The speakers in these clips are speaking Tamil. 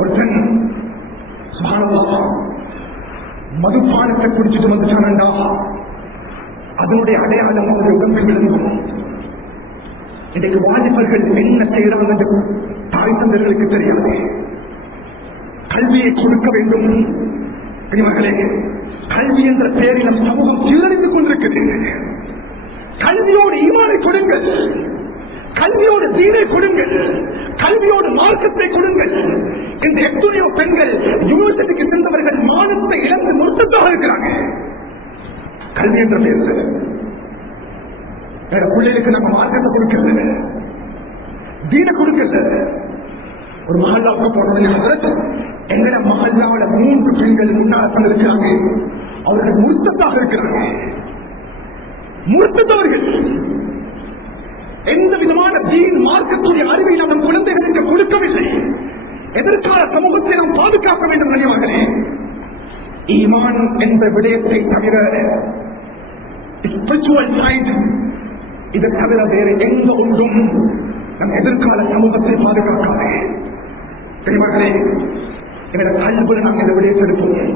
ஒருத்தன் சுப்ஹானல்லாஹ் மதுபானத்தை குடிச்சிட்டு வந்துட்டானண்டா அதனுடைய அடையாளம் அவருடைய உடம்பில் விளங்கும். இன்றைக்கு வாலிபர்கள் என்ன செய்யறாங்க தாய் தந்தர்களுக்கு தெரியாது. கல்வியை கொடுக்க வேண்டும். மகளே, கல்வி என்ற பெயரில் நம் சமூகம் சீரழித்துக் கொண்டிருக்கிறது. கல்வியோடு ஈமானை கொடுங்கள், கல்வியோடு தீனை கொடுங்கள், கல்வியோடு மார்க்கத்தை கொடுங்கள். இந்த எத்தனையோ பெண்கள் யூனிவர்சிட்டிக்கு சென்றவர்கள் மானத்தை இழந்து முர்த்தத்தாக இருக்கிறாங்க. கல்வி என்ற பெயர் வேற பிள்ளைகளுக்கு நம்ம மார்க்கத்தை கொடுக்கல, தீனை கொடுக்கல. ஒரு மஹல்லாவுக்கு போனது எங்களை மஹல்லாவோட 3 பெண்கள் முன்னாள் இருக்கிறாங்க. அவர்கள் முர்த்தத்தாக இருக்கிறாங்க. முர்த்தத்தவர்கள் எந்த விதமான தீன் மார்க்கத்துடைய அறிவை நம் குழந்தைகளுக்கு கொடுக்கவில்லை. எதற்கான சமூகத்தை நாம் பாதுகாக்க வேண்டும். நினைவார்களே, ஈமான் என்ற விடயத்தை தவிர ஸ்பிரிச்சுவல் சைட் இதை தவிர வேறு எந்த ஒன்றும் நம் எதிர்கால சமூகத்தை பாதுகாக்காது. பெரியவர்களே, எங்களை கல்வியில் நாங்கள் இந்த விடயத்தை எடுப்போம்.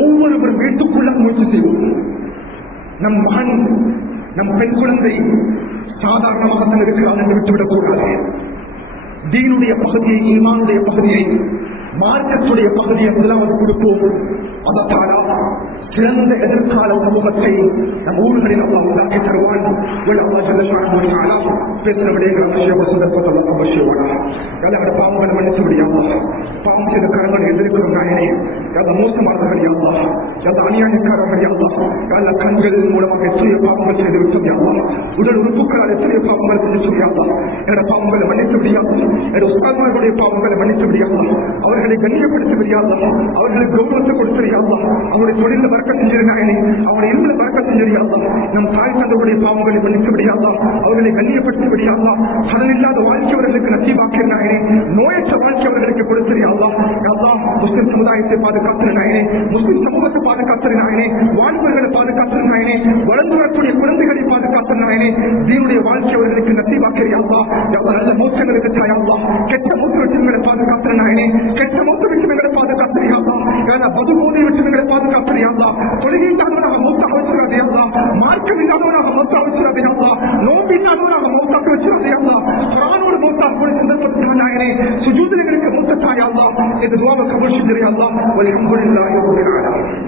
ஒவ்வொருவரும் வீட்டுக்குள்ள முயற்சி செய்வோம். நம் மகன், நம் பெண் குழந்தை சாதாரணமாகத்தான் இருக்கிறார் என்று விட்டுவிடக் கூடாது. தீனுடைய பகுதியை, ஈமானுடைய பகுதியை, மார்க்கத்துடைய பகுதியை முதலாவது கொடுப்போம். அதற்கான சிறந்த எதிர்கால சமூகத்தை நம் ஊர்களில் அல்லாஹ் உண்டாக்கி தருவான். பேசுற பாவங்களை மன்னித்து முடியாம, பாவம் செய்த கரங்களை எதிர்க்கிறோம் நாயனே. மோசமானவர்கள் யாவா, அநியாயக்காரர்கள் யாவா, கண்கள் மூலமாக எத்தனைய பாவங்கள் செய்து விட்டோம் யாவா, உடல் உறுப்புகளால் எத்தனைய பாவங்கள் செஞ்சு யாவா, என்னோட பாவங்களை மன்னித்து முடியாம, என்னோட உஸ்தாத்மார்களுடைய பாவங்களை மன்னித்து முடியாம, அவர்களை கண்ணியப்படுத்த முடியாதா, அவர்களுக்கு கௌரவத்தை கொடுத்திருக்காதா, அவருடைய தொழில பறக்க செஞ்சிருக்காயனே, அவருடைய இருமல பறக்க செஞ்சிருக்காதா, நம் தாய் தந்தையுடைய பாவங்களை மன்னிக்க முடியாதா, அவர்களை கண்ணியப்படுத்த முடியாதா, கடன் இல்லாத வாழ்க்கை அவர்களுக்கு நசீபாக்கினாயனே, நோயற்ற வாழ்க்கை அவர்களுக்கு கொடுத்திருக்காதா. முஸ்லிம் சமுதாயத்தை பாதுகாத்திருந்தாயனே, முஸ்லிம் சமூகத்தை பாதுகாத்திருந்தாயனே, வாழ்வுகளை பாதுகாத்திருந்தாயனே, வளர்ந்து வரக்கூடிய குழந்தைகளை பாதுகாத்திருந்தாயனே, தீனுடைய வாழ்க்கை அவர்களுக்கு நசீபாக்கிறியாதா. நல்ல மோசங்களுக்கு தாயாதா, கெட்ட மூத்த விஷயங்களை பாதுகாத்திருந்தாயனே, கெட்ட மூத்த விஷயங்களை பாதுகாத்திருக்காதா, பதுபோதை விஷயங்களை பாதுகாத்திருக்காதா, தொழுகை இல்லாதவனாக மூத்த அவசரதையாதா, மார்க்கம் இல்லாதவனாக மூத்த அவசரதையாதா, நோம்பு இல்லாதவனாக மூத்தாக்க வச்சிருந்தையாதா, குரானோடு மூத்தா கூட சந்தர்ப்பத்தினாயனே, சுஜூதர்களுக்கு மூத்த தாயாதா. இது துவாவை கபூல் செஞ்சிருக்காதா. வல்ஹம்துலில்லாஹி ரப்பில் ஆலமீன்.